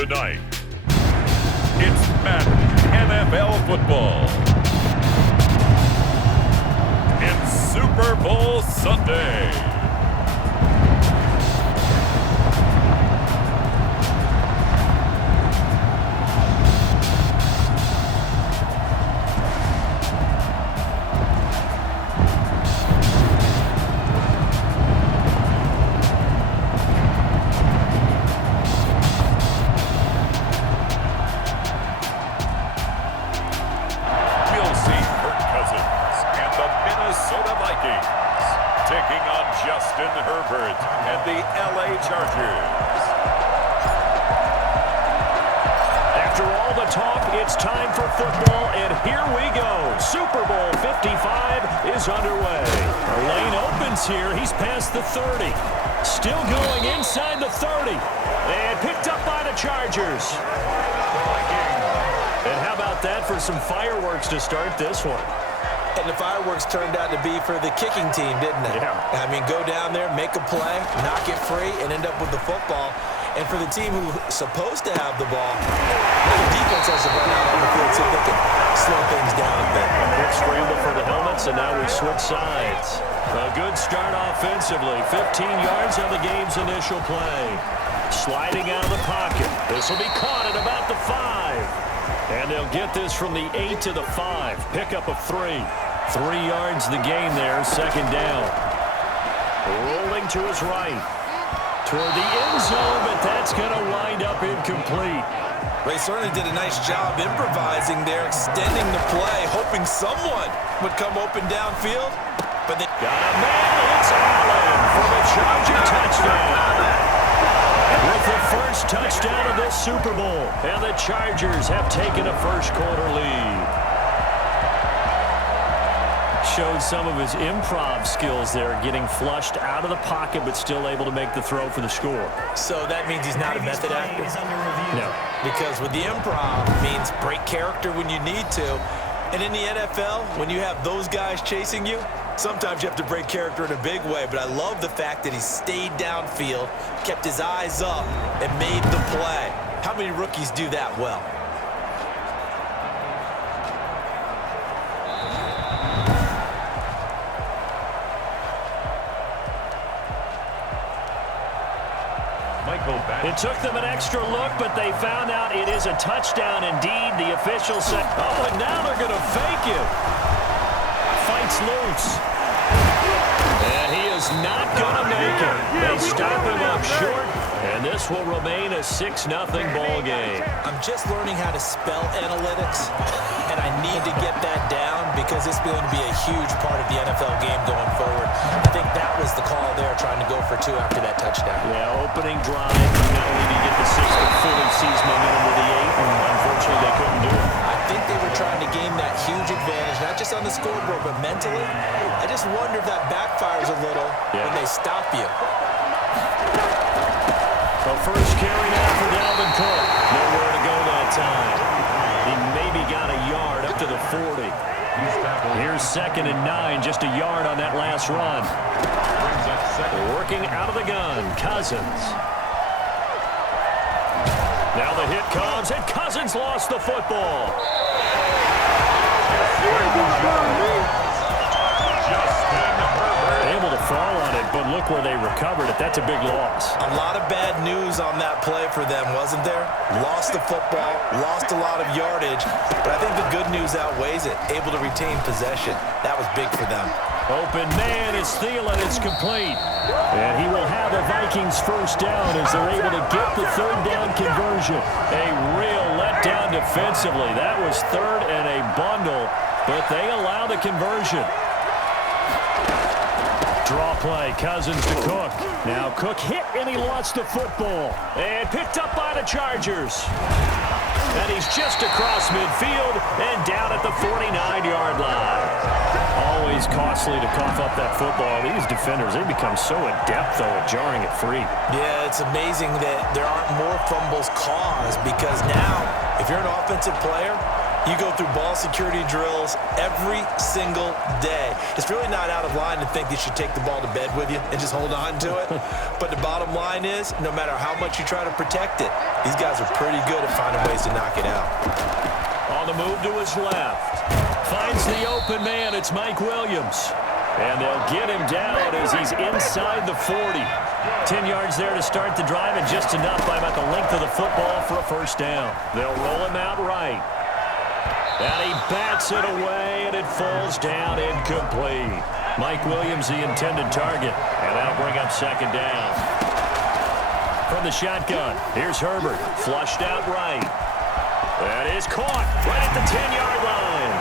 Tonight, it's Madden NFL football. It's Super Bowl Sunday. Taking on Justin Herbert and the LA Chargers. After all the talk, it's time for football, and here we go. Super Bowl 55 is underway. The lane opens here. He's past the 30. Still going inside the 30. And picked up by the Chargers. And how about that for some fireworks to start this one? And the fireworks turned out to be for the kicking team, didn't they? Yeah. I mean, go down there, make a play, knock it free, and end up with the football. And for the team who's supposed to have the ball, the defense has to run out on the field so they can slow things down a bit. Quick scramble for the helmets, and now we switch sides. A good start offensively. 15 yards on the game's initial play. Sliding out of the pocket. This will be caught at about the 5. And they'll get this from the 8 to the 5. Pickup of 3. 3 yards the gain there, second down. Rolling to his right. Toward the end zone, but that's going to wind up incomplete. They certainly did a nice job improvising there, extending the play, hoping someone would come open downfield. But they got a man, it's Allen for the Charger touchdown. With the first touchdown of this Super Bowl, and the Chargers have taken a first-quarter lead. Showed some of his improv skills there, getting flushed out of the pocket, but still able to make the throw for the score. So that means he's not a method actor? No. Because with the improv, it means break character when you need to. And in the NFL, when you have those guys chasing you, sometimes you have to break character in a big way, but I love the fact that he stayed downfield, kept his eyes up, and made the play. How many rookies do that well? It took them an extra look, but they found out it is a touchdown indeed. The officials said, oh, and now they're going to fake it. Fights loose. And he is not going to make it. They stop him up short, and this will remain a 6-0 ball game. I'm just learning how to spell analytics, and I need to get that down because it's going to be a huge part of the NFL game going forward. I think that was the call there, trying to go for 2 after that touchdown. Yeah, opening drive, not only did he get the 6, but fully seized momentum with the 8, and unfortunately they couldn't do it. I think they were trying to gain that huge advantage, not just on the scoreboard, but mentally. I just wonder if that backfires a little when they stop you. The first carry now for Dalvin Cook. Nowhere to go that time. He maybe got a yard up to the 40. Here's 2nd and 9, just a yard on that last run. Working out of the gun, Cousins. Now the hit comes, and Cousins lost the football. Able to fall on it, but look where they recovered it. That's a big loss. A lot of bad news on that play for them, wasn't there? Lost the football, lost a lot of yardage, but I think the good news outweighs it. Able to retain possession. That was big for them. Open man is Thielen. It's complete. And he will have the Vikings first down as they're able to get the 3rd down conversion. A real letdown defensively. That was 3rd and a bundle, but they allow the conversion. Draw play, Cousins to Cook. Now Cook hit and he lost the football. And picked up by the Chargers. And he's just across midfield and down at the 49-yard line. Always costly to cough up that football. These defenders, they become so adept, though, at jarring it free. Yeah, it's amazing that there aren't more fumbles caused because now, if you're an offensive player, You go through ball security drills every single day. It's really not out of line to think you should take the ball to bed with you and just hold on to it. But the bottom line is, no matter how much you try to protect it, these guys are pretty good at finding ways to knock it out. On the move to his left. Finds the open man. It's Mike Williams. And they'll get him down as he's inside the 40. 10 yards there to start the drive, and just enough by about the length of the football for a first down. They'll roll him out right. And he bats it away, and it falls down incomplete. Mike Williams, the intended target. And that'll bring up second down. From the shotgun, here's Herbert. Flushed out right. That is caught right at the 10-yard line.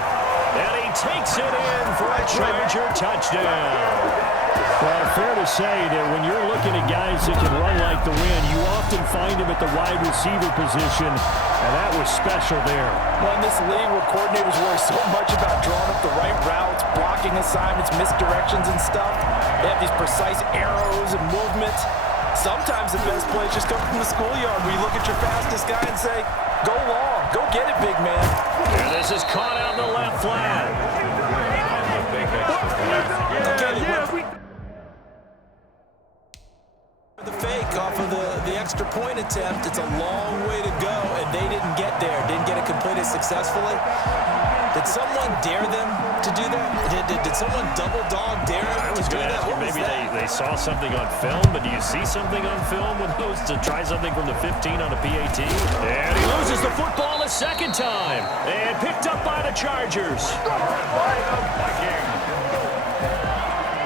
And he takes it in for a Charger touchdown. Well, fair to say that when you're looking at guys that can run like the wind, you often find them at the wide receiver position, and that was special there. Well, in this league where coordinators worry so much about drawing up the right routes, blocking assignments, misdirections and stuff, they have these precise arrows and movements. Sometimes the best plays just come from the schoolyard where you look at your fastest guy and say, go long, go get it, big man. And this is caught out in the left flat. The fake off of the extra point attempt, it's a long way to go, and they didn't get there, didn't get it completed successfully. Did someone dare them to do that? Did someone double dog dare them to do that? Maybe they saw something on film, but do you see something on film when those to try something from the 15 on a PAT? And he loses the football a second time, and picked up by the Chargers.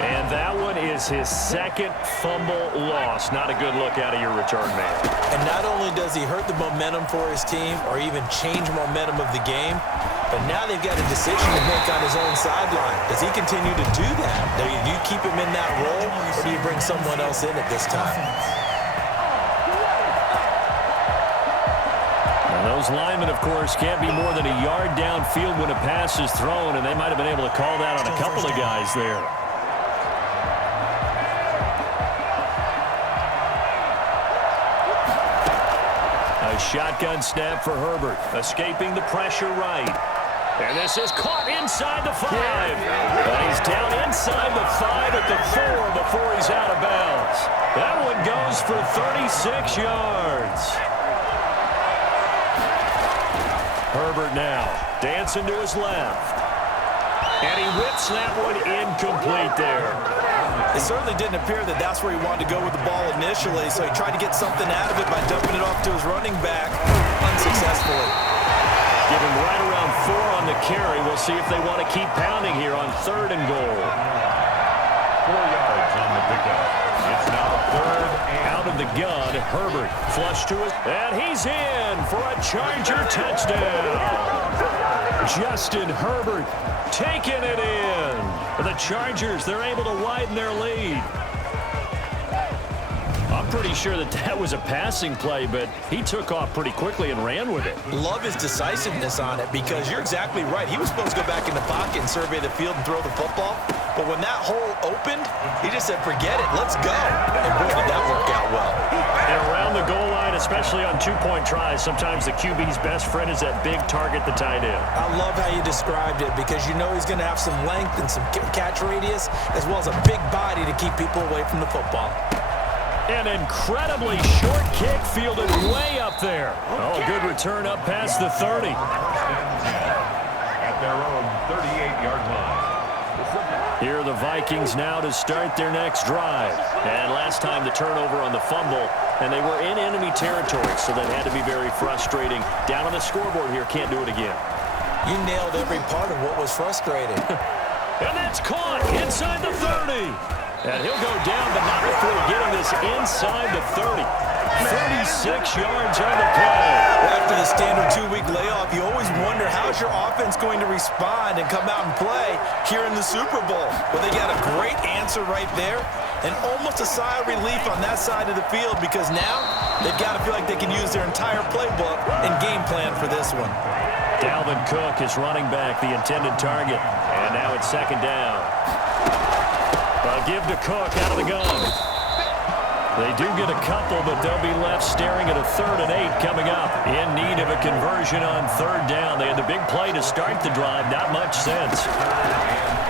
And that one is his second fumble loss. Not a good look out of your return man. And not only does he hurt the momentum for his team or even change momentum of the game, but now they've got a decision to make on his own sideline. Does he continue to do that? Do you keep him in that role, or do you bring someone else in at this time? And those linemen, of course, can't be more than a yard downfield when a pass is thrown, and they might have been able to call that on a couple of guys there. A shotgun snap for Herbert, escaping the pressure right. And this is caught inside the 5. And he's down inside the 5 at the 4 before he's out of bounds. That one goes for 36 yards. Herbert now dancing to his left. And he whips that one incomplete there. It certainly didn't appear that that's where he wanted to go with the ball initially, so he tried to get something out of it by dumping it off to his running back unsuccessfully. Give him right around 4 on the carry. We'll see if they want to keep pounding here on 3rd and goal. 4 yards on the pickup. It's now 3rd and out of the gun. Herbert flush to it, and he's in for a Charger touchdown. Justin Herbert taking it in. The Chargers, they're able to widen their lead. I'm pretty sure that was a passing play, but he took off pretty quickly and ran with it. Love his decisiveness on it, because you're exactly right. He was supposed to go back in the pocket and survey the field and throw the football. But when that hole opened, he just said, forget it, let's go. And boy, did that work out well. And around the goal line, especially on 2-point tries, sometimes the QB's best friend is that big target, the tight end. I love how you described it, because you know he's going to have some length and some catch radius, as well as a big body to keep people away from the football. An incredibly short kick fielded way up there. Oh, a good return up past the 30. at their own 38-yard line. Here are the Vikings now to start their next drive. And last time the turnover on the fumble, and they were in enemy territory, so that had to be very frustrating. Down on the scoreboard here, can't do it again. You nailed every part of what was frustrating. And that's caught inside the 30. And he'll go down, but not before getting this inside the 30. 36 yards on the play. After the standard 2-week layoff, you always wonder how's your offense going to respond and come out and play here in the Super Bowl. Well, they got a great answer right there, and almost a sigh of relief on that side of the field, because now they've got to feel like they can use their entire playbook and game plan for this one. Dalvin Cook is running back, the intended target. And now it's second down. A give to Cook out of the gun. They do get a couple, but they'll be left staring at a 3rd and 8 coming up. In need of a conversion on 3rd down. They had the big play to start the drive. Not much sense.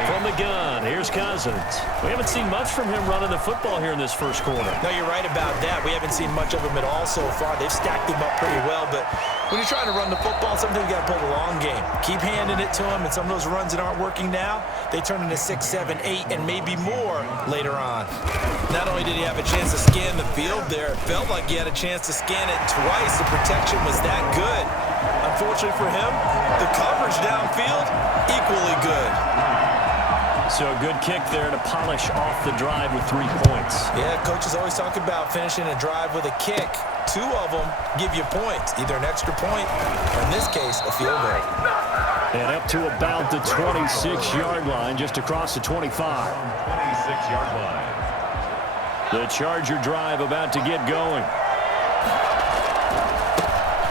From the gun, here's Cousins. We haven't seen much from him running the football here in this first quarter. No, you're right about that. We haven't seen much of him at all so far. They've stacked him up pretty well, but when you're trying to run the football, sometimes you got to play the long game. Keep handing it to him, and some of those runs that aren't working now, they turn into 6, 7, 8, and maybe more later on. Not only did he have a chance to scan the field there, it felt like he had a chance to scan it twice. The protection was that good. Unfortunately for him, the coverage downfield, equally good. So a good kick there to polish off the drive with 3 points. Yeah, coaches always talk about finishing a drive with a kick. 2 of them give you points, either an extra point or, in this case, a field goal. And up to about the 26-yard line, just across the 25. 26-yard line. The Charger drive about to get going.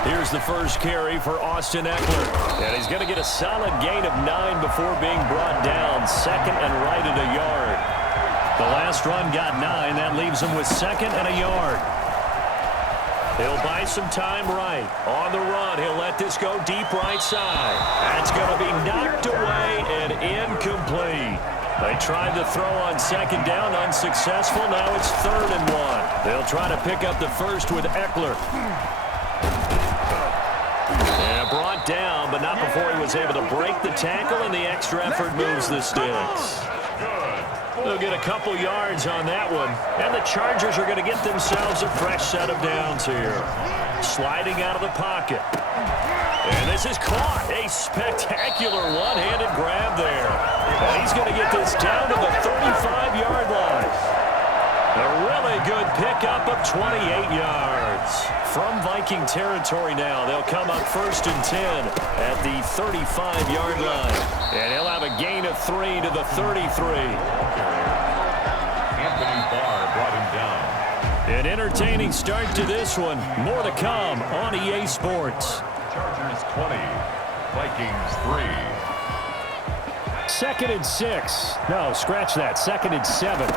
Here's the first carry for Austin Ekeler. And he's going to get a solid gain of 9 before being brought down. 2nd and right at a yard. The last run got 9. That leaves him with 2nd and a yard. He'll buy some time right. On the run, he'll let this go deep right side. That's going to be knocked away and incomplete. They tried to throw on 2nd down, unsuccessful. Now it's 3rd and 1. They'll try to pick up the first with Ekeler. And brought down, but not before he was able to break the tackle, and the extra effort moves the sticks. They'll get a couple yards on that one, and the Chargers are going to get themselves a fresh set of downs here. Sliding out of the pocket. And this is caught. A spectacular one-handed grab there. And he's going to get this down to the 35-yard line. A really good pickup of 28 yards. From Viking territory now, they'll come up 1st and 10 at the 35-yard line. And he'll have a gain of 3 to the 33. Anthony Barr brought him down. An entertaining start to this one. More to come on EA Sports. Chargers 20, Vikings 3. 2nd and 6. No, scratch that. 2nd and 7.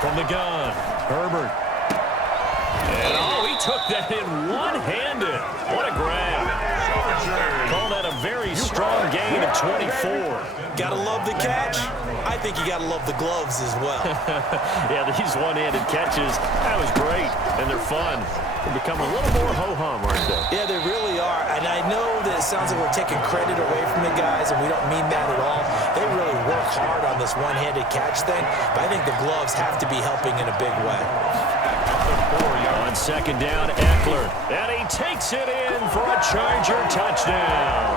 From the gun, Herbert. And he took that in one-handed. What a grab. Call that a very strong gain of 24. Gotta love the catch. I think you gotta love the gloves as well. Yeah, these one-handed catches, that was great, and they're fun. They're becoming a little more ho-hum, aren't they? Yeah, they really are. And I know that it sounds like we're taking credit away from the guys, and we don't mean that at all. They really work hard on this one-handed catch thing, but I think the gloves have to be helping in a big way. On 2nd down, Ekeler. And he takes it in for a Charger touchdown.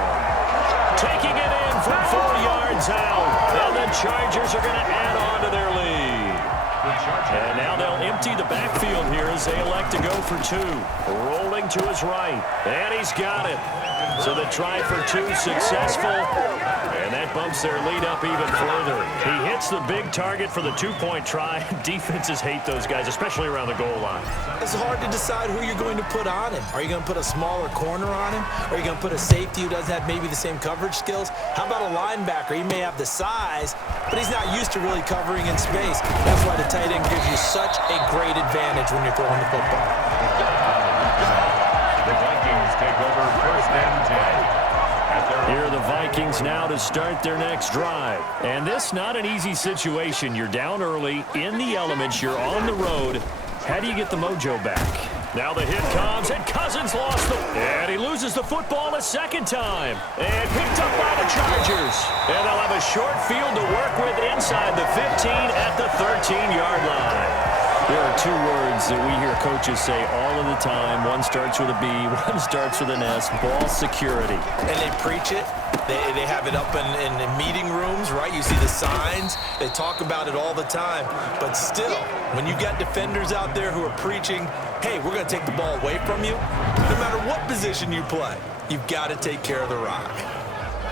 Taking it in from 4 yards out. And the Chargers are going to add on to their lead. And now they'll empty the backfield here as they elect to go for 2. Rolling to his right. And he's got it. So the try for 2 successful. And that bumps their lead up even further. He hits the big target for the 2-point try. Defenses hate those guys, especially around the goal line. It's hard to decide who you're going to put on him. Are you going to put a smaller corner on him? Or are you going to put a safety who doesn't have maybe the same coverage skills? How about a linebacker? He may have the size, but he's not used to really covering in space. That's why the tight end gives you such a great advantage when you're throwing the football. The Vikings take over 1st and 10. Here are the Vikings now to start their next drive. And this not an easy situation. You're down early, in the elements, you're on the road. How do you get the mojo back? Now the hit comes, and Cousins lost the... And he loses the football a second time. And picked up by the Chargers. And they'll have a short field to work with inside the 15 at the 13-yard line. There are 2 words that we hear coaches say all of the time. One starts with a B, one starts with an S, ball security. And they preach it. They have it up in meeting rooms, right? You see the signs. They talk about it all the time. But still, when you've got defenders out there who are preaching, hey, we're going to take the ball away from you, no matter what position you play, you've got to take care of the rock.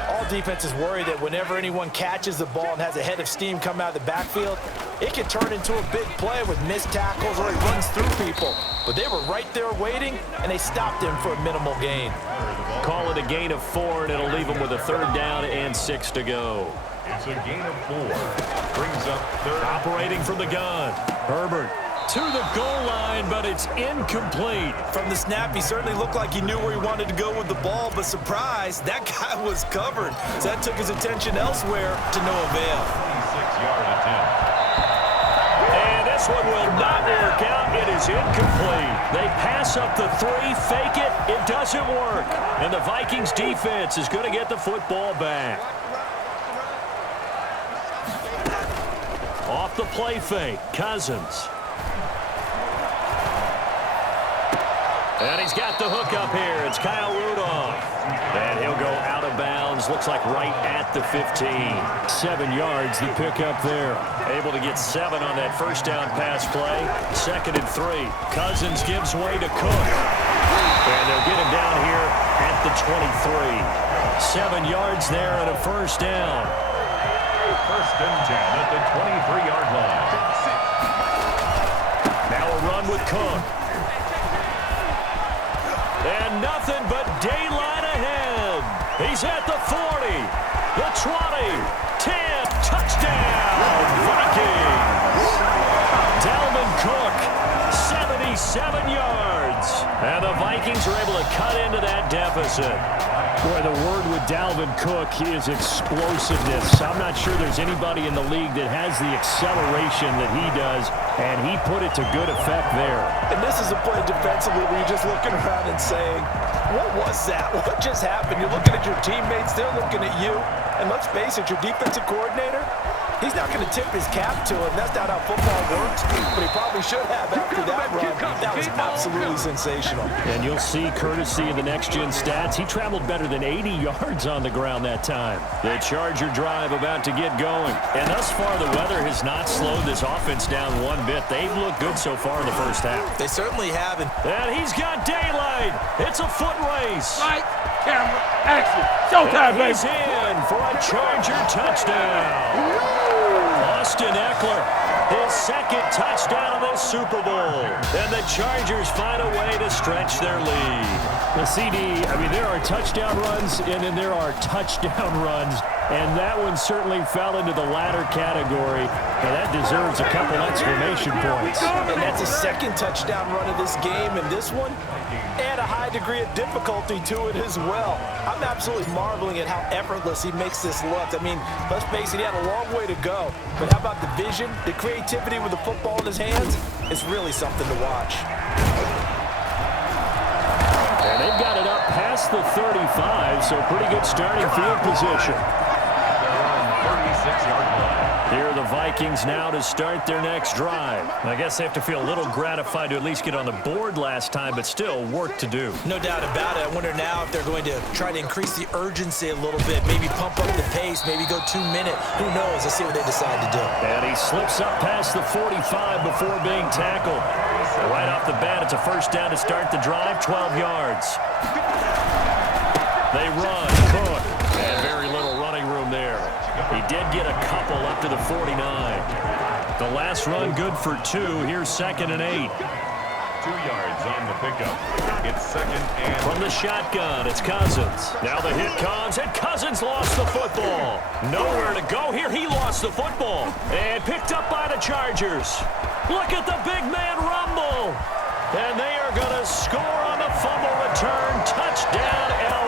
All defenses worry that whenever anyone catches the ball and has a head of steam come out of the backfield, it can turn into a big play with missed tackles or he runs through people. But they were right there waiting, and they stopped him for a minimal gain. Call it a gain of 4, and it'll leave them with a 3rd down and 6 to go. It's a gain of 4. Brings up 3rd. Operating from the gun. Herbert to the goal line, but it's incomplete. From the snap, he certainly looked like he knew where he wanted to go with the ball, but surprise, that guy was covered. So that took his attention elsewhere to no avail. 26-yard attempt. And this one will not work out. It is incomplete. They pass up the 3, fake it. It doesn't work. And the Vikings defense is going to get the football back. Off the play fake, Cousins. And he's got the hook up here. It's Kyle Rudolph. And he'll go out of bounds. Looks like right at the 15. 7 yards, the pickup there. Able to get 7 on that first down pass play. 2nd and 3. Cousins gives way to Cook. And they'll get him down here at the 23. 7 yards there and a first down. 1st and 10 at the 23-yard line. Now a run with Cook. And nothing but daylight ahead. He's at the 40, the 20, 10, touchdown, Vikings. Dalvin Cook, 77 yards. And the Vikings are able to cut into that deficit. Boy, the word with Dalvin Cook is explosiveness. I'm not sure there's anybody in the league that has the acceleration that he does, and he put it to good effect there. And this is a play defensively where you're just looking around and saying, what was that? What just happened? You're looking at your teammates, they're looking at you. And let's face it, your defensive coordinator, he's not going to tip his cap to him. That's not how football works, but he probably should have after that run. That was absolutely sensational. And you'll see, courtesy of the next-gen stats, he traveled better than 80 yards on the ground that time. The Charger drive about to get going. And thus far, the weather has not slowed this offense down one bit. They've looked good so far in the first half. They certainly haven't. And he's got daylight. It's a foot race. Light, camera, action. Showtime, baby. He's in for a Charger touchdown. Austin Eckler, his 2nd touchdown of this Super Bowl. And the Chargers find a way to stretch their lead. The CD, I mean, there are touchdown runs, and then there are touchdown runs. And that one certainly fell into the latter category. And that deserves a couple exclamation points. And that's his 2nd touchdown run of this game. And this one, add a high degree of difficulty to it as well. I'm absolutely marveling at how effortless he makes this look. I mean, let's face it, he had a long way to go. But how about the vision, the creativity with the football in his hands? It's really something to watch. And they've got it up past the 35, so pretty good starting field position. 36-yard line. Here are the Vikings now to start their next drive. I guess they have to feel a little gratified to at least get on the board last time, but still work to do. No doubt about it. I wonder now if they're going to try to increase the urgency a little bit, maybe pump up the pace, maybe go 2-minute. Who knows? Let's see what they decide to do. And he slips up past the 45 before being tackled. Right off the bat, it's a first down to start the drive, 12 yards. They run, Cook, and very little running room there. He did get a couple up to the 49. The last run good for 2. Here's 2nd and 8. 2 yards on the pickup. It's 2nd and... From the shotgun, it's Cousins. Now the hit comes, and Cousins lost the football. Nowhere to go here. He lost the football. And picked up by the Chargers. Look at the big man rumble. And they are going to score on the fumble return. Touchdown, LA.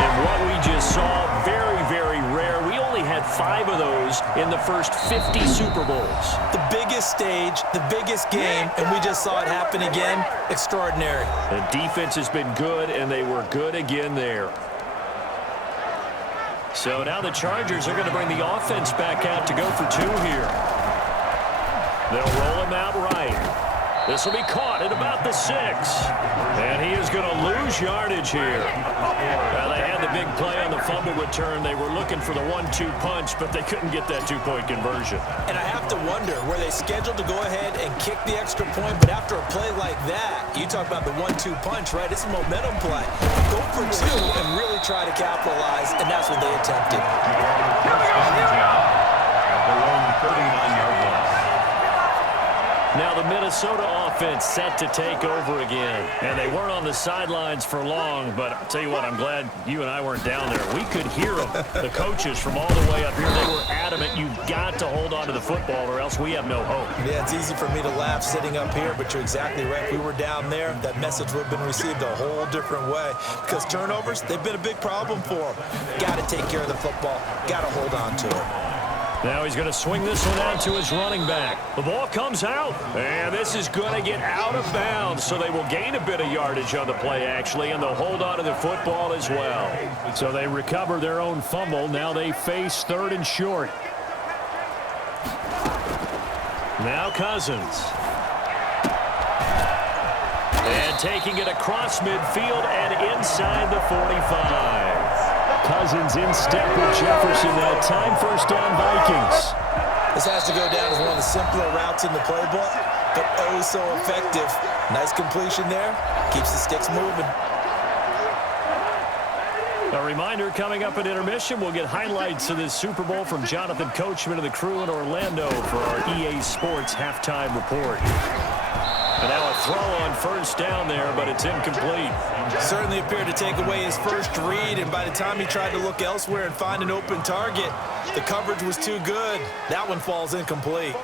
And what we just saw, very, very rare. We only had 5 of those in the first 50 Super Bowls. The biggest stage, the biggest game, and we just saw it happen again. Extraordinary. The defense has been good, and they were good again there. So now the Chargers are going to bring the offense back out to go for 2 here. They'll roll him out right. This will be caught at about the 6. And he is going to lose yardage here. Well, they had the big play on the fumble return. They were looking for the 1-2 punch, but they couldn't get that 2-point conversion. And I have to wonder, were they scheduled to go ahead and kick the extra point? But after a play like that, you talk about the 1-2 punch, right? It's a momentum play. Go for 2 and really try to capitalize, and that's what they attempted. At their own 39-yard line. Now the Minnesota offense set to take over again. And they weren't on the sidelines for long, but I'll tell you what, I'm glad you and I weren't down there. We could hear them. The coaches from all the way up here, they were adamant, you've got to hold on to the football or else we have no hope. Yeah, it's easy for me to laugh sitting up here, but you're exactly right. If we were down there, that message would have been received a whole different way. Because turnovers, they've been a big problem for them. Got to take care of the football. Got to hold on to it. Now he's going to swing this one out to his running back. The ball comes out, and this is going to get out of bounds, so they will gain a bit of yardage on the play, actually, and they'll hold on to the football as well. So they recover their own fumble. Now they face 3rd and short. Now Cousins. And taking it across midfield and inside the 45. Cousins in step with Jefferson that time. First down, Vikings. This has to go down as one of the simpler routes in the playbook, but oh so effective. Nice completion there. Keeps the sticks moving. A reminder, coming up at intermission, we'll get highlights of this Super Bowl from Jonathan Coachman and the crew in Orlando for our EA Sports halftime report. And now a throw on first down there, but it's incomplete. Certainly appeared to take away his first read, and by the time he tried to look elsewhere and find an open target, the coverage was too good. That one falls incomplete.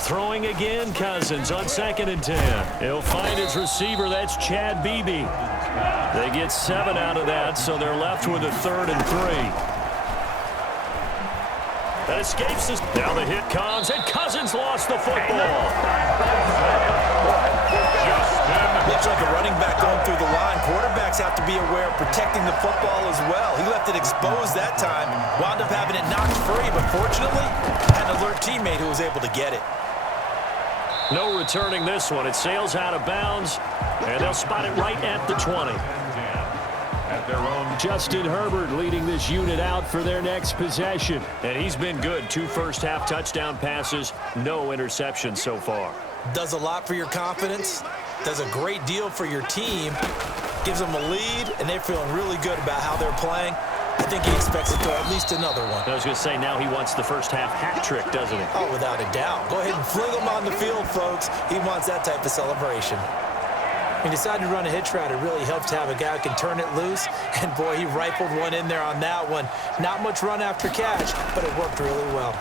Throwing again, Cousins on 2nd and 10. He'll find his receiver. That's Chad Beebe. They get 7 out of that, so they're left with a 3rd and 3. That escapes us. Now the hit comes, and Cousins lost the football. Looks like a running back going through the line. Quarterbacks have to be aware of protecting the football as well. He left it exposed that time. Wound up having it knocked free, but fortunately, had an alert teammate who was able to get it. No returning this one. It sails out of bounds, and they'll spot it right at the 20. At their own. Justin Herbert leading this unit out for their next possession. And he's been good. 2 first-half touchdown passes, no interceptions so far. Does a lot for your confidence. Does a great deal for your team. Gives them a lead, and they're feeling really good about how they're playing. I think he expects to throw at least another one. I was going to say, now he wants the first-half hat trick, doesn't he? Oh, without a doubt. Go ahead and fling him on the field, folks. He wants that type of celebration. He decided to run a hitch route. It really helped to have a guy who can turn it loose. And, boy, he rifled one in there on that one. Not much run after catch, but it worked really well.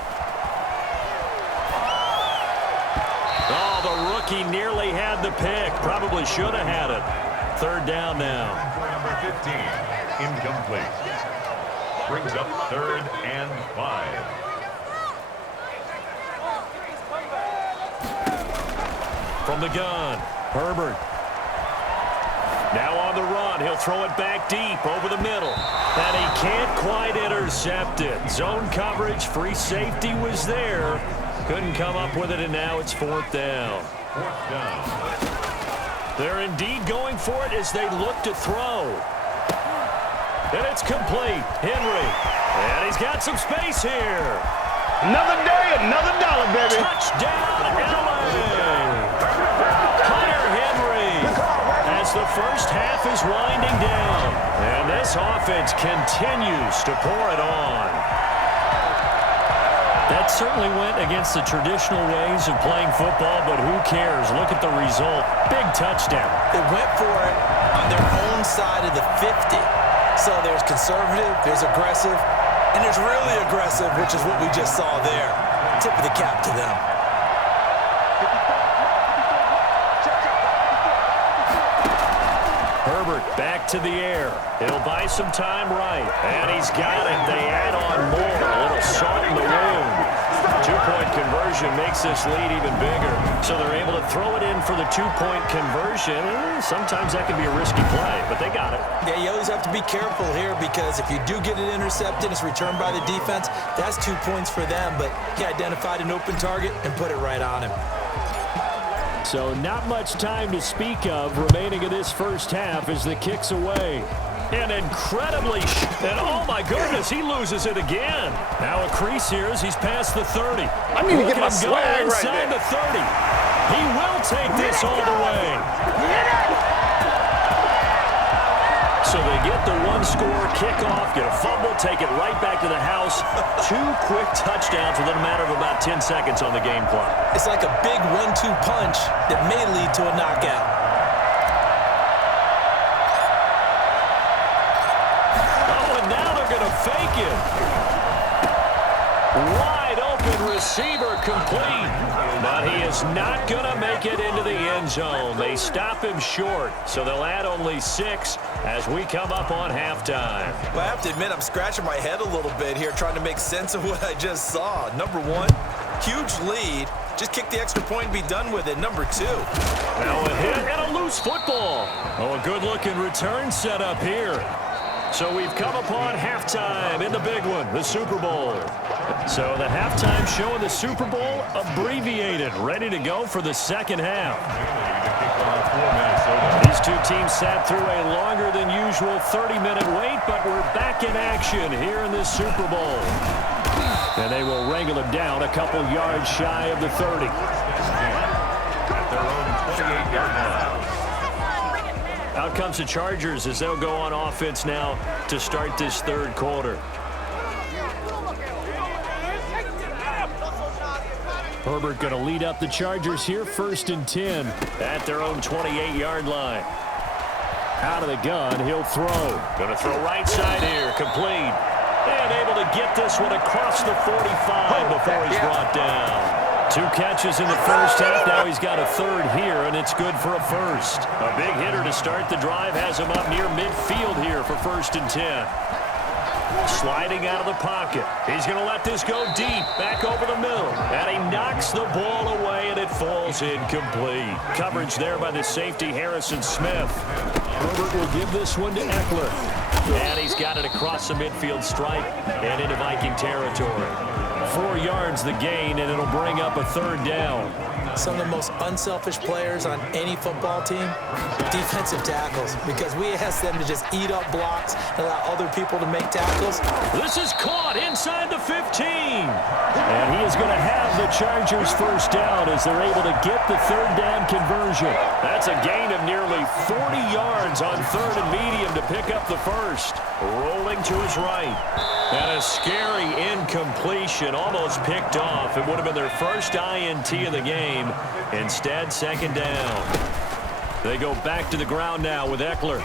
Oh, the rookie nearly had the pick. Probably should have had it. 3rd down now. Number 15, incomplete. Brings up 3rd and 5. From the gun, Herbert. Now on the run, he'll throw it back deep over the middle. And he can't quite intercept it. Zone coverage, free safety was there. Couldn't come up with it, and now it's 4th down. 4th down. They're indeed going for it as they look to throw. And it's complete. Henry. And he's got some space here. Another day, another dollar, baby. Touchdown, LA. Hunter Henry. As the first half is winding down. And this offense continues to pour it on. That certainly went against the traditional ways of playing football, but who cares? Look at the result. Big touchdown. They went for it on their own side of the 50. So there's conservative, there's aggressive, and there's really aggressive, which is what we just saw there. Tip of the cap to them. Herbert back to the air. He'll buy some time right. And he's got it. They add on more. A little salt in the wound. 2-point conversion makes this lead even bigger. So they're able to throw it in for the 2-point conversion. Sometimes that can be a risky play, but they got it. Yeah, you always have to be careful here because if you do get it intercepted, it's returned by the defense, that's 2 points for them. But he identified an open target and put it right on him. So not much time to speak of remaining in this first half as the kick's away. And incredibly, and oh my goodness, he loses it again. Now a crease here as he's past the 30. I need to get my swag right there. Inside the 30. He will take this all the way. So they get the one-score kickoff, get a fumble, take it right back to the house. 2 quick touchdowns within a matter of about 10 seconds on the game clock. It's like a big 1-2 punch that may lead to a knockout. Oh, and now they're going to fake it. Wide open receiver complete. But he is not going to make it into the end zone. They stop him short, so they'll add only 6 as we come up on halftime. Well, I have to admit, I'm scratching my head a little bit here trying to make sense of what I just saw. Number 1, huge lead. Just kick the extra point and be done with it. Number 2. Now a hit and a loose football. Oh, a good-looking return set up here. So we've come upon halftime in the big one, the Super Bowl. So the halftime show in the Super Bowl abbreviated, ready to go for the second half. These two teams sat through a longer than usual 30-minute wait, but we're back in action here in this Super Bowl. And they will wrangle it down a couple yards shy of the 30. At their own 28-yard line. Out comes the Chargers as they'll go on offense now to start this third quarter. Herbert going to lead up the Chargers here, 1st and 10 at their own 28-yard line. Out of the gun, he'll throw. Going to throw right side here, complete. And able to get this one across the 45 before he's brought down. 2 catches in the first half. Now he's got a third here, and it's good for a first. A big hitter to start the drive has him up near midfield here for 1st and 10. Sliding out of the pocket. He's going to let this go deep, back over the middle. And he knocks the ball away, and it falls incomplete. Coverage there by the safety, Harrison Smith. Herbert will give this one to Eckler. And he's got it across the midfield stripe and into Viking territory. 4 yards the gain, and it'll bring up a third down. Some of the most unselfish players on any football team, defensive tackles, because we ask them to just eat up blocks and allow other people to make tackles. This is caught inside the 15. And he is going to have the Chargers first down as they're able to get the third down conversion. That's a gain of nearly 40 yards on 3rd and medium to pick up the first. Rolling to his right. And a scary incompletion, almost picked off. It would have been their first INT of the game. Instead, 2nd down. They go back to the ground now with Eckler.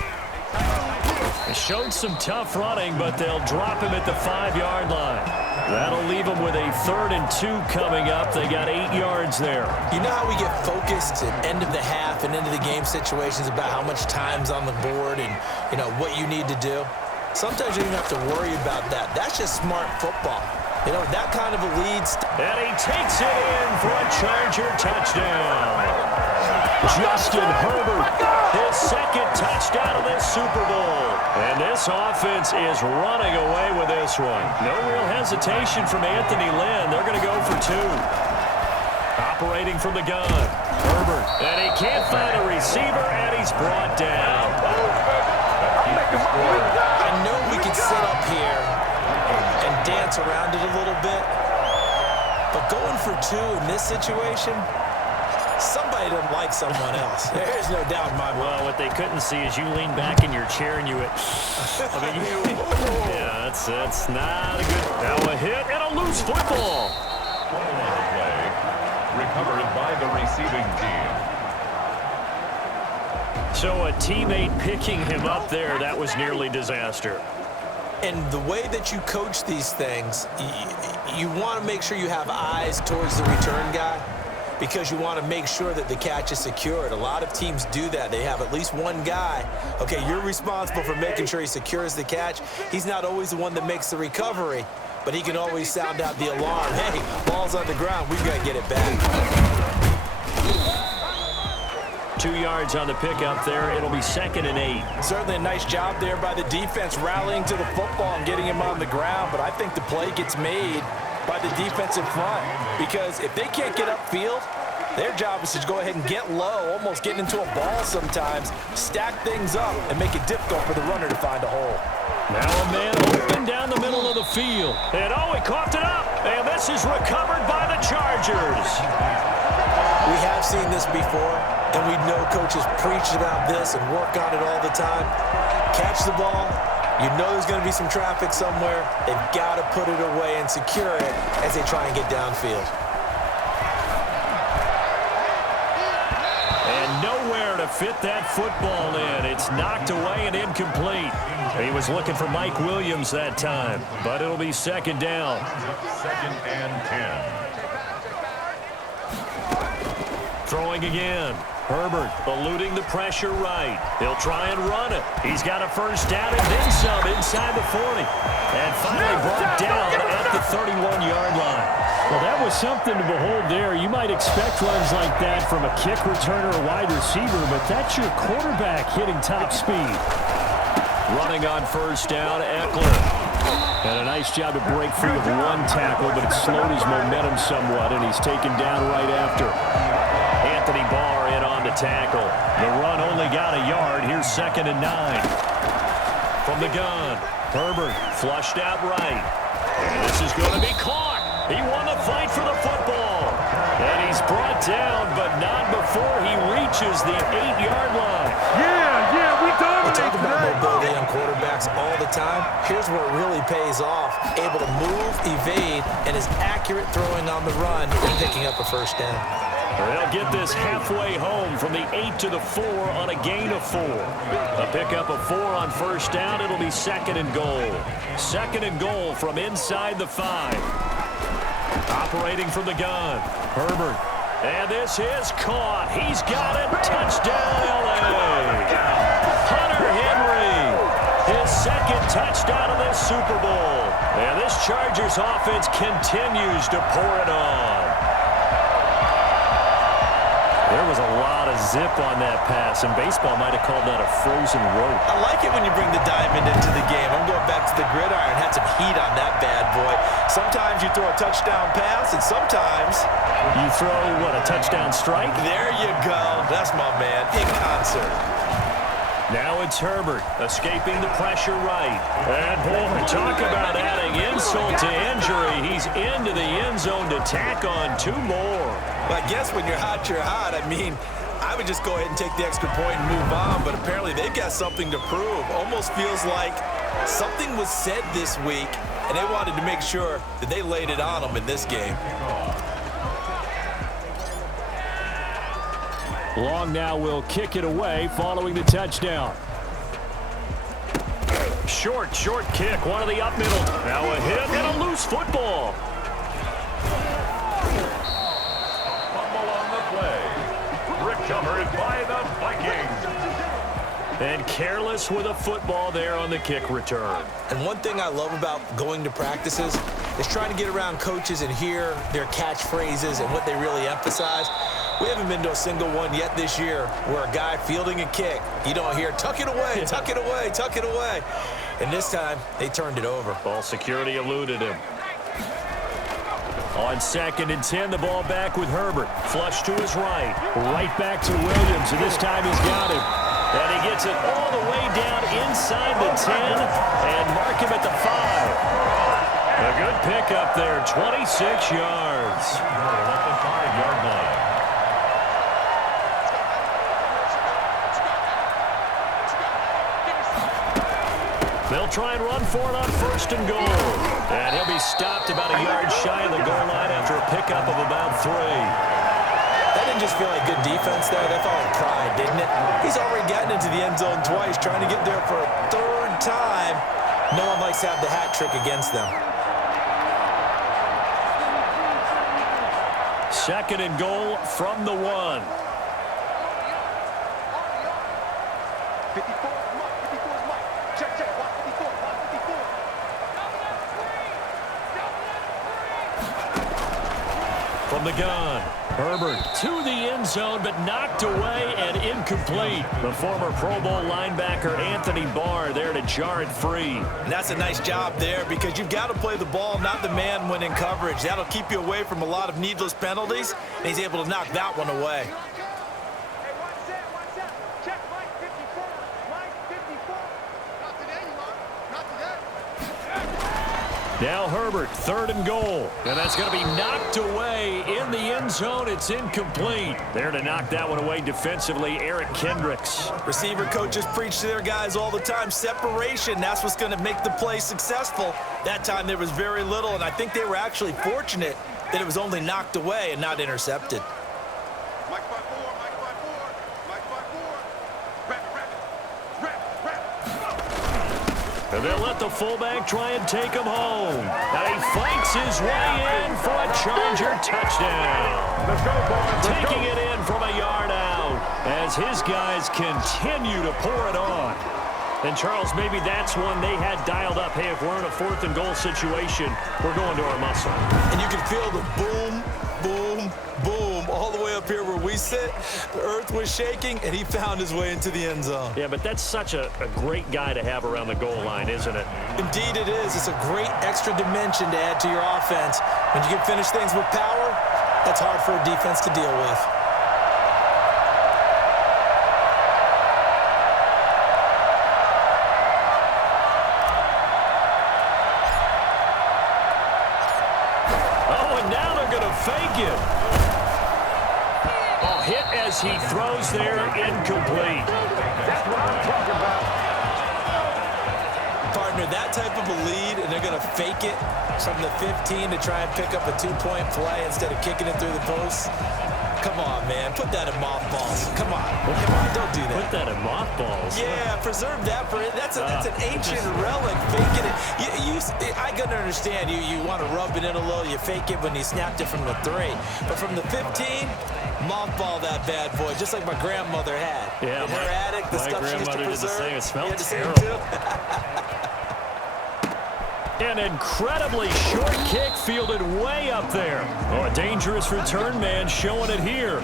They showed some tough running, but they'll drop him at the 5-yard line. That'll leave them with a 3rd and 2 coming up. They got 8 yards there. You know how we get focused at end of the half and into the game situations about how much time's on the board and, you know, what you need to do? Sometimes you don't have to worry about that. That's just smart football. You know, that kind of a lead. And he takes it in for a Charger touchdown. Justin Herbert, his 2nd touchdown of this Super Bowl. And this offense is running away with this one. No real hesitation from Anthony Lynn. They're going to go for 2. Operating from the gun. Herbert. And he can't find a receiver, and he's brought down. I know we can sit up here and dance around it a little bit, but going for 2 in this situation, somebody doesn't like someone else. There's no doubt in my mind. Well, what they couldn't see is you lean back in your chair and you went, yeah, that's not a good. Now a hit and a loose football. Play recovered by the receiving team. So a teammate picking him up there, that was nearly disaster. And the way that you coach these things, you want to make sure you have eyes towards the return guy because you want to make sure that the catch is secured. A lot of teams do that. They have at least one guy. Okay, you're responsible for making sure he secures the catch. He's not always the one that makes the recovery, but he can always sound out the alarm. Hey, ball's on the ground. We've got to get it back. 2 yards on the pickup there. It'll be 2nd and 8. Certainly a nice job there by the defense rallying to the football and getting him on the ground, but I think the play gets made by the defensive front because if they can't get upfield, their job is to go ahead and get low, almost getting into a ball sometimes, stack things up, and make it difficult for the runner to find a hole. Now a man open down the middle of the field. And oh, he coughed it up. And this is recovered by the Chargers. We have seen this before, and we know coaches preach about this and work on it all the time. catch the ball, you know there's going to be some traffic somewhere. They've got to put it away and secure it as they try and get downfield. And nowhere to fit that football in. It's knocked away and incomplete. He was looking for Mike Williams that time, but it'll be second down. 2nd and 10. Throwing again. Herbert eluding the pressure right. He'll try and run it. He's got a first down and then some inside the 40. And finally brought down at the 31-yard line. Well, that was something to behold there. You might expect runs like that from a kick returner or wide receiver, but that's your quarterback hitting top speed. Running on first down, Eckler. And a nice job to break free of one tackle, but it slowed his momentum somewhat, and he's taken down right after. Anthony Barr in on the tackle. The run only got a yard. Here's 2nd and 9. From the gun, Herbert flushed out right. And this is going to be caught. He won the fight for the football. And he's brought down, but not before he reaches the 8-yard line. Yeah, we We dominate talk about today. mobility on quarterbacks all the time. Here's where it really pays off. Able to move, evade, and is accurate throwing on the run and picking up a first down. They'll get this halfway home from the 8 to the 4 on a gain of 4. A pickup of 4 on first down. It'll be 2nd and goal. 2nd and goal from inside the 5. Operating from the gun, Herbert. And this is caught. He's got it. Touchdown, L.A. Hunter Henry, his 2nd touchdown of this Super Bowl. And this Chargers offense continues to pour it on. There was a lot of zip on that pass, and baseball might have called that a frozen rope. I like it when you bring the diamond into the game. I'm going back to the gridiron. Had some heat on that bad boy. Sometimes you throw a touchdown pass, and sometimes You throw, what, a touchdown strike? there you go. That's my man in concert. Now it's Herbert escaping the pressure right. And boy, talk about adding insult to injury. He's into the end zone to tack on 2 more. But I guess when you're hot, you're hot. I mean, I would just go ahead and take the extra point and move on, but apparently they've got something to prove. Almost feels like something was said this week, and they wanted to make sure that they laid it on them in this game. Long now will kick it away following the touchdown. Short kick, one of the up middle. Now a hit and a loose football. Fumble on the play. Recovered by the Vikings. And careless with a football there on the kick return. And one thing I love about going to practices is trying to get around coaches and hear their catchphrases and what they really emphasize. We haven't been to a single one yet this year where a guy fielding a kick, you don't hear, tuck it away, tuck it away, tuck it away. And this time, they turned it over. Ball security eluded him. On 2nd and 10, the ball back with Herbert. Flush to his right. Right back to Williams, and this time he's got him. And he gets it all the way down inside the 10 and mark him at the 5. A good pickup there, 26 yards. At the 5-yard line. They'll try and run for it on 1st and goal. And he'll be stopped about a yard shy of the goal line after a pickup of about 3. That didn't just feel like good defense there. That felt like pride, didn't it? He's already gotten into the end zone twice, trying to get there for a 3rd time. No one likes to have the hat trick against them. 2nd and goal from the 1. 54 is Mike. 54 is Mike. Check. 54. From the gun, Herbert to the end zone, but knocked away and incomplete. The former Pro Bowl linebacker Anthony Barr there to jar it free. And that's a nice job there because you've got to play the ball, not the man when in coverage. That'll keep you away from a lot of needless penalties, and he's able to knock that one away. Hey, one set. Check Mike 54. Mike 54. Not today, Mark. Not today. Now Herbert, 3rd and goal. And that's going to be knocked away in the end zone. It's incomplete. There to knock that one away defensively, Eric Kendricks. Receiver coaches preach to their guys all the time. Separation, that's what's going to make the play successful. That time there was very little, and I think they were actually fortunate that it was only knocked away and not intercepted. Mike 5-4, Mike 5-4, Mike 5-4. Wrap. And they'll let the fullback try and take him home. And he fights his way in for a Charger touchdown. Let's go, boys. Let's Taking go. it in from a yard out as his guys continue to pour it on. And, Charles, maybe that's one they had dialed up. Hey, if we're in a 4th and goal situation, we're going to our muscle. And you can feel the boom, boom, boom all the way up here where we sit. The earth was shaking, and he found his way into the end zone. Yeah, but that's such a great guy to have around the goal line, isn't it? Indeed it is. It's a great extra dimension to add to your offense. When you can finish things with power, that's hard for a defense to deal with. Oh, and now they're going to fake it. Oh, hit as he throws there, incomplete. That's what I'm talking about. Partner, that type of a lead, and they're going to fake it from the 15 to try and pick up a 2-point play instead of kicking it through the post. Come on, man. Put that in mothballs. Come on. Don't do that. Put that in mothballs. Yeah, preserve that for it. That's an ancient relic. Faking it. I can understand. You want to rub it in a little. You fake it when you snapped it from the 3. But from the 15, mothball that bad boy, just like my grandmother had. Yeah, in her attic, the my stuff she used to grandmother did the preserve. same. It smelled You had the same terrible. too? An incredibly short kick fielded way up there. Oh, a dangerous return man showing it here.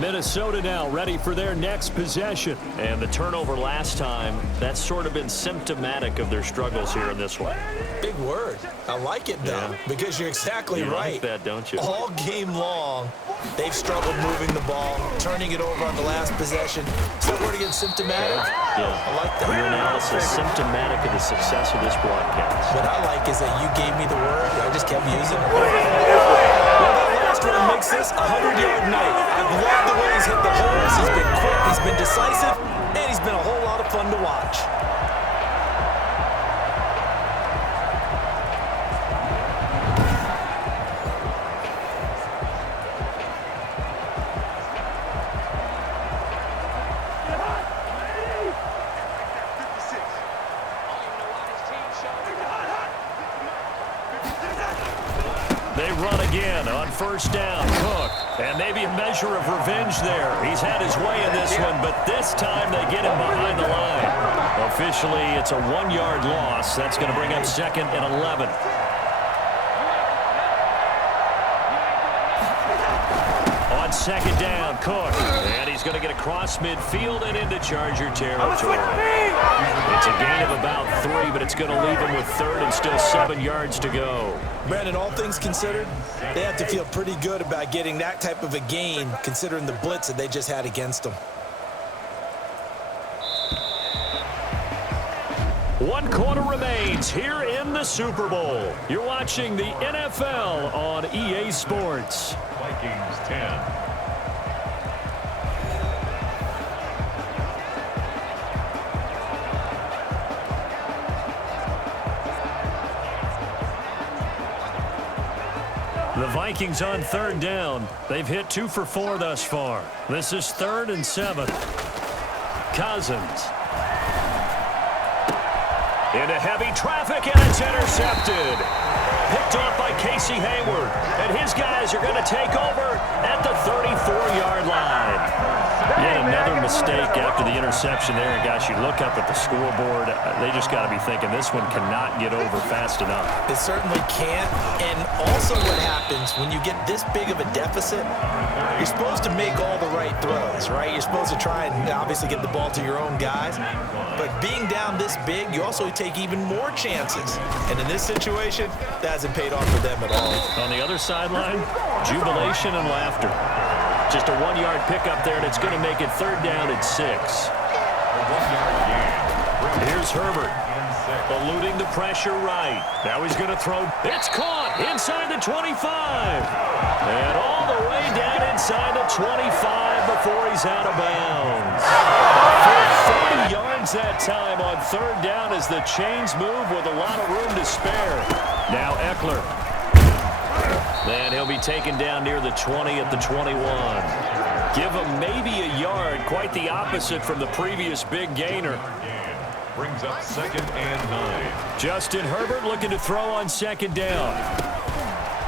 Minnesota now ready for their next possession. And the turnover last time, that's sort of been symptomatic of their struggles here in this one. Big word. I like it, though, Yeah. because you're exactly You right. like that, don't you? All game long, they've struggled moving the ball, turning it over on the last possession. Is that word again, symptomatic? Yeah. I like that. Your analysis symptomatic of the success of this broadcast. What I like is that you gave me the word, I just kept using it. Well, that last one makes this a 100-yard night. I love the way he's hit the holes. He's been quick, he's been decisive, and he's been a whole lot of fun to watch. They run again on 1st down. Cook. And maybe a measure of revenge there. He's had his way in this one, but this time they get him behind the line. Officially, it's a 1-yard loss. That's going to bring up 2nd and 11. On 2nd down, Cook. And he's going to get across midfield and into Charger territory. It's a gain of about 3, but it's going to leave him with 3rd and still 7 yards to go. Brandon, all things considered, they have to feel pretty good about getting that type of a gain, considering the blitz that they just had against them. 1 quarter remains here in the Super Bowl. You're watching the NFL on EA Sports. Vikings 10. The Vikings on 3rd down. They've hit 2 for 4 thus far. This is 3rd and 7. Cousins. Into heavy traffic, and it's intercepted. Picked off by Casey Hayward. And his guys are going to take over at the 34-yard line. Yet another mistake after the interception there. And, gosh, you look up at the scoreboard. They just got to be thinking this one cannot get over fast enough. It certainly can't. And also what happens when you get this big of a deficit, you're supposed to make all the right throws, right? You're supposed to try and obviously get the ball to your own guys. But being down this big, you also take even more chances. And in this situation, that hasn't paid off for them at all. On the other sideline, jubilation and laughter. Just a 1-yard pickup there, and it's going to make it 3rd down at 6. A 1-yard gain. Here's Here's Herbert. Eluding the pressure right. Now he's going to throw. It's caught inside the 25. And all the way down inside the 25 before he's out of bounds. For 30 yards that time on third down as the chains move with a lot of room to spare. Now Eckler. And he'll be taken down near the 20 at the 21. Give him maybe a yard, quite the opposite from the previous big gainer. Brings up 2nd and 9. Justin Herbert looking to throw on 2nd down.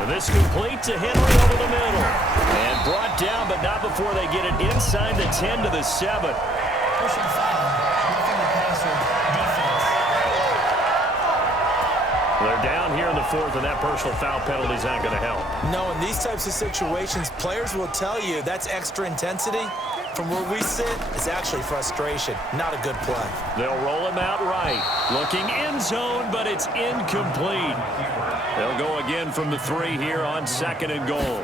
This complete to Henry over the middle. And brought down, but not before they get it inside the 10 to the 7. They're down here in the 4th, and that personal foul penalty is not going to help. No, in these types of situations, players will tell you that's extra intensity. From where we sit, it's actually frustration. Not a good play. They'll roll him out right. Looking end zone, but it's incomplete. They'll go again from the 3 here on 2nd and goal.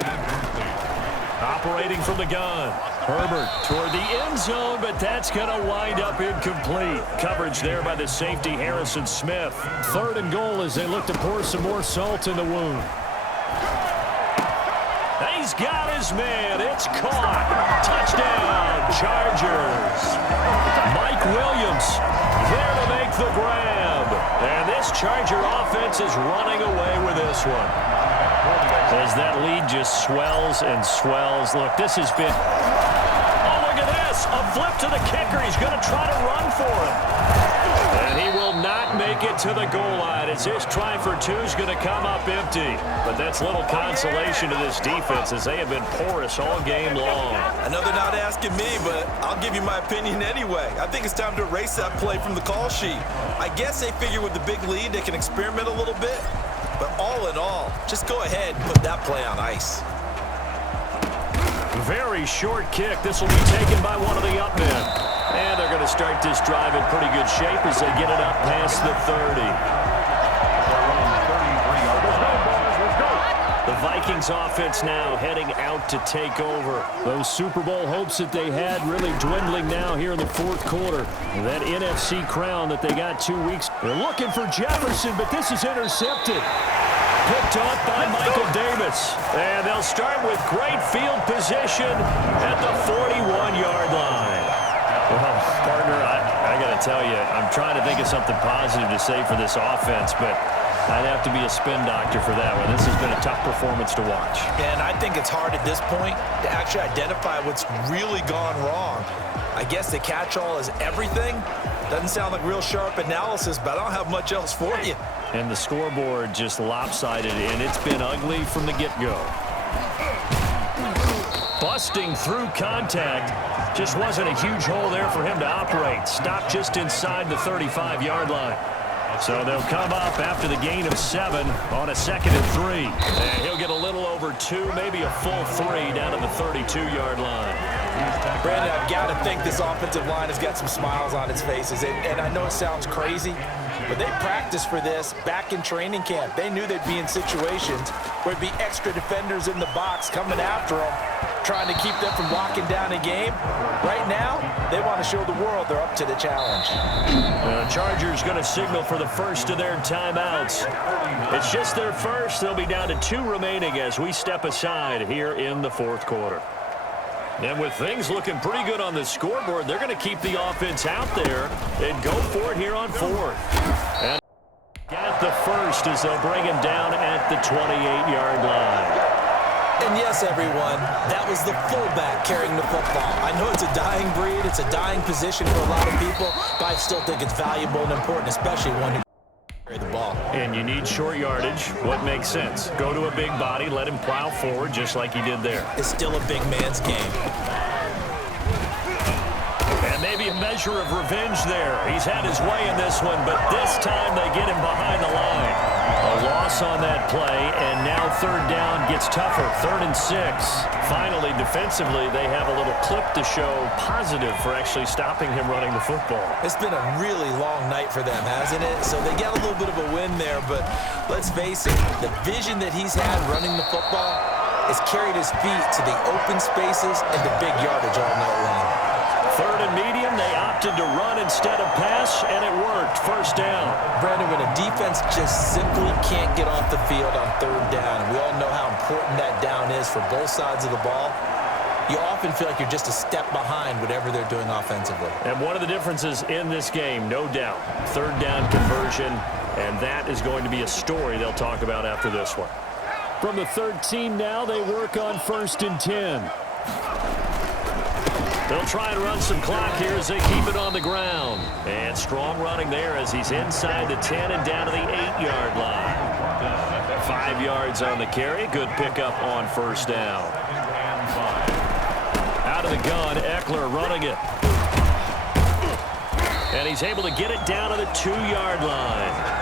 Operating from the gun. Herbert toward the end zone, but that's going to wind up incomplete. Coverage there by the safety, Harrison Smith. 3rd and goal as they look to pour some more salt in the wound. He's got his man. It's caught. Touchdown, Chargers. Mike Williams there to make the grab. And this Charger offense is running away with this one. As that lead just swells and swells. Look, this has been... Oh, look at this. A flip to the kicker. He's going to try to run for it. And he will not make it to the goal line. It's his try for 2 is going to come up empty. But that's little consolation to this defense as they have been porous all game long. I know they're not asking me, but I'll give you my opinion anyway. I think it's time to erase that play from the call sheet. I guess they figure with the big lead they can experiment a little bit. But all in all, just go ahead and put that play on ice. Very short kick. This will be taken by one of the up men. And they're going to start this drive in pretty good shape as they get it up past the 30. The Vikings offense now heading out to take over. Those Super Bowl hopes that they had really dwindling now here in the 4th quarter. And that NFC crown that they got 2 weeks. They're looking for Jefferson, but this is intercepted. Picked off by Michael Davis. And they'll start with great field position at the 41-yard line. Well, partner, I got to tell you, I'm trying to think of something positive to say for this offense, but I'd have to be a spin doctor for that one. This has been a tough performance to watch. And I think it's hard at this point to actually identify what's really gone wrong. I guess the catch-all is everything. Doesn't sound like real sharp analysis, but I don't have much else for you. And the scoreboard just lopsided, and it's been ugly from the get-go. Busting through contact. Just wasn't a huge hole there for him to operate. Stopped just inside the 35-yard line. So they'll come up after the gain of 7 on a 2nd and 3. And he'll get a little over 2, maybe a full 3 down to the 32-yard line. Brandon, I've got to think this offensive line has got some smiles on its faces. And I know it sounds crazy, but they practiced for this back in training camp. They knew they'd be in situations where there'd be extra defenders in the box coming after them, trying to keep them from locking down a game. Right now, they want to show the world they're up to the challenge. The Chargers going to signal for the first of their timeouts. It's just their first. They'll be down to 2 remaining as we step aside here in the 4th quarter. And with things looking pretty good on the scoreboard, they're going to keep the offense out there and go for it here on 4th. And at the first as they'll bring him down at the 28-yard line. And yes, everyone, that was the fullback carrying the football. I know it's a dying breed, it's a dying position for a lot of people, but I still think it's valuable and important, especially one who carry the ball. And you need short yardage. What makes sense? Go to a big body, let him plow forward just like he did there. It's still a big man's game. And maybe a measure of revenge there. He's had his way in this one, but this time they get him behind the line. A loss on that play, and now 3rd down gets tougher. 3rd and 6. Finally, defensively, they have a little clip to show positive for actually stopping him running the football. It's been a really long night for them, hasn't it? So they got a little bit of a win there, but let's face it, the vision that he's had running the football has carried his feet to the open spaces and the big yardage all night long. 3rd and medium, they opted to run instead of pass, and it worked. First down. Brandon, when a defense just simply can't get off the field on 3rd down, and we all know how important that down is for both sides of the ball, you often feel like you're just a step behind whatever they're doing offensively. And one of the differences in this game, no doubt, 3rd down conversion, and that is going to be a story they'll talk about after this one. From the 13 now, they work on 1st and 10. They'll try and run some clock here as they keep it on the ground. And strong running there as he's inside the 10 and down to the 8-yard line. 5 yards on the carry. Good pickup on 1st down. Out of the gun, Eckler running it. And he's able to get it down to the 2-yard line.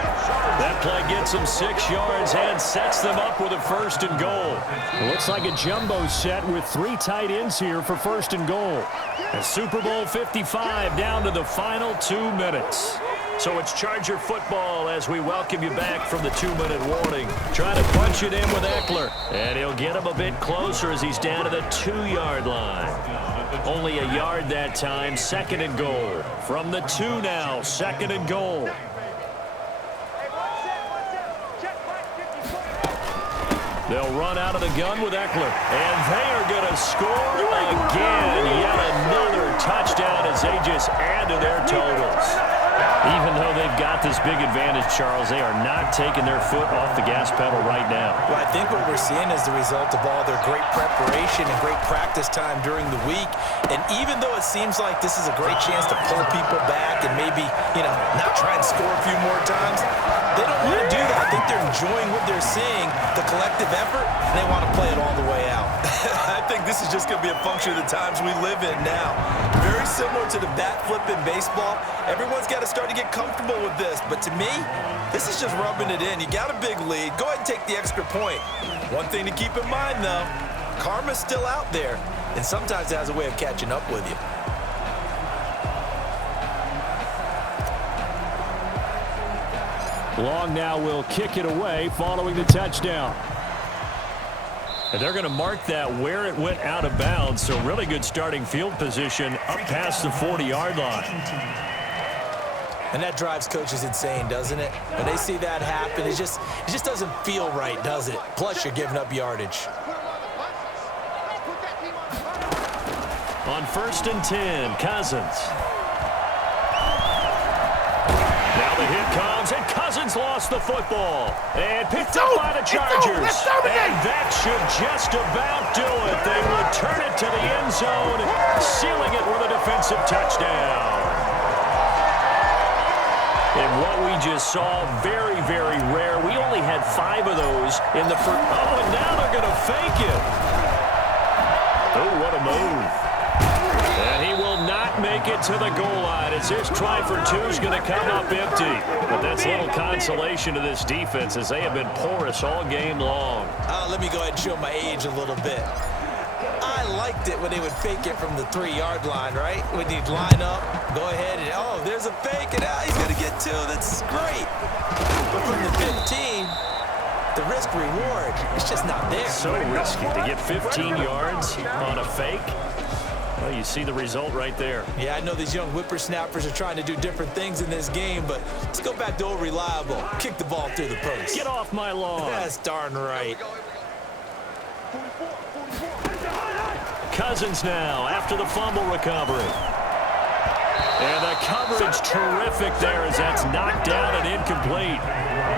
That play gets them 6 yards and sets them up with a 1st and goal. It looks like a jumbo set with 3 tight ends here for 1st and goal. And Super Bowl 55 down to the final 2 minutes. So it's Charger football as we welcome you back from the 2-minute warning. Trying to punch it in with Eckler. And he'll get him a bit closer as he's down to the 2-yard line. Only a yard that time, 2nd and goal. From the 2 now, 2nd and goal. They'll run out of the gun with Eckler. And they are going to score again. Yet another touchdown as they just add to their totals. Even though they've got this big advantage, Charles, they are not taking their foot off the gas pedal right now. Well, I think what we're seeing is the result of all their great preparation and great practice time during the week. And even though it seems like this is a great chance to pull people back and maybe, not try and score a few more times, they don't want to do that. I think they're enjoying what they're seeing, the collective effort, and they want to play it all the way out. I think this is just going to be a function of the times we live in now. Very similar to the bat flip in baseball. Everyone's got to start to get comfortable with this. But to me, this is just rubbing it in. You got a big lead. Go ahead and take the extra point. One thing to keep in mind, though, karma's still out there, and sometimes it has a way of catching up with you. Long now will kick it away following the touchdown. And they're going to mark that where it went out of bounds. So really good starting field position up past the 40-yard line. And that drives coaches insane, doesn't it? When they see that happen, it just doesn't feel right, does it? Plus, you're giving up yardage. On 1st and 10, Cousins. Now the hit comes, and Cousins lost the football. And picked up by the Chargers. And that should just about do it. They would turn it to the end zone, sealing it with a defensive touchdown. And what we just saw, very, very rare. We only had 5 of those in the first. Oh, and now they're going to fake it. Oh, what a move. And he will not make it to the goal line as his try for 2 is going to come up empty. But that's little consolation to this defense as they have been porous all game long. Let me go ahead and show my age a little bit. I liked it when they would fake it from the 3-yard line, right? When you'd line up, go ahead and, oh, there's a fake, and he's going to get 2. That's great. But from the 15, the risk-reward, it's just not there. So risky to get 15 yards on a fake. Well, you see the result right there. Yeah, I know these young whippersnappers are trying to do different things in this game, but let's go back to old reliable. Kick the ball through the post. Get off my lawn. That's darn right. Cousins now after the fumble recovery. And the coverage terrific there as that's knocked down and incomplete.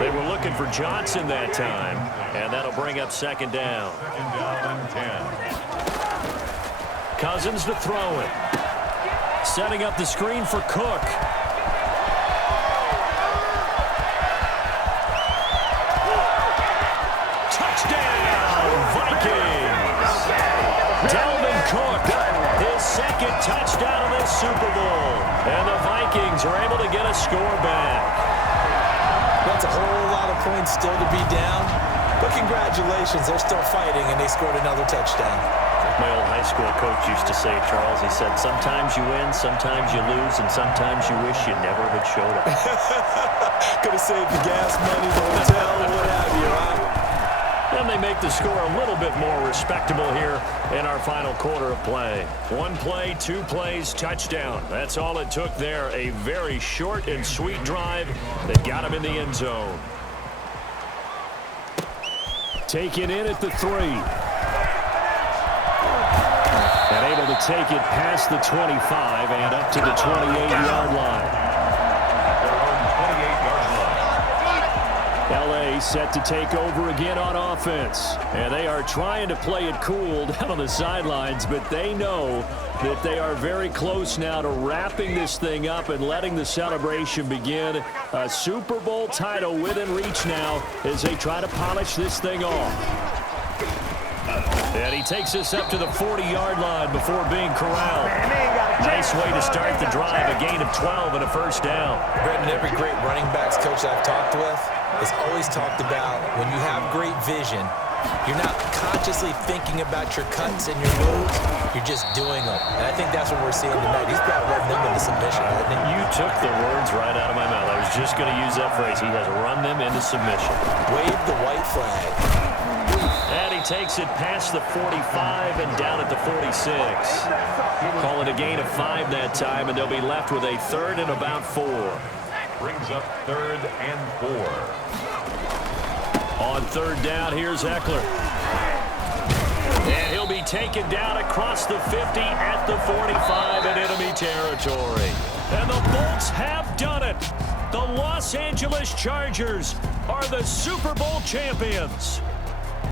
They were looking for Johnson that time, and that'll bring up 2nd down. 2nd down and 10. Cousins to throw it. Setting up the screen for Cook. Touchdown, Vikings! Dalvin Cook, his 2nd touchdown of this Super Bowl. And the Vikings are able to get a score back. That's a whole lot of points still to be down. But congratulations, they're still fighting, and they scored another touchdown. My old high school coach used to say, Charles, he said, sometimes you win, sometimes you lose, and sometimes you wish you never had showed up. Could have saved the gas money, the hotel, what have you, huh? And they make the score a little bit more respectable here in our final quarter of play. 1 play, 2 plays, touchdown. That's all it took there. A very short and sweet drive that got him in the end zone. Taken in at the 3. And able to take it past the 25 and up to the 28-yard line. L.A. set to take over again on offense. And they are trying to play it cool down on the sidelines, but they know that they are very close now to wrapping this thing up and letting the celebration begin. A Super Bowl title within reach now as they try to polish this thing off. And he takes us up to the 40-yard line before being corralled. Nice way to start the drive, a gain of 12 and a first down. Brendan, every great running backs coach I've talked with has always talked about when you have great vision, you're not consciously thinking about your cuts and your moves, you're just doing them. And I think that's what we're seeing tonight. He's got to run them into submission, hasn't he? You took the words right out of my mouth. I was just going to use that phrase. He has run them into submission. Wave the white flag. And he takes it past the 45 and down at the 46. Call it a gain of 5 that time, and they'll be left with a 3rd and about 4. Brings up 3rd and 4. On 3rd down, here's Eckler. And he'll be taken down across the 50 at the 45 in enemy territory. And the Bolts have done it. The Los Angeles Chargers are the Super Bowl champions.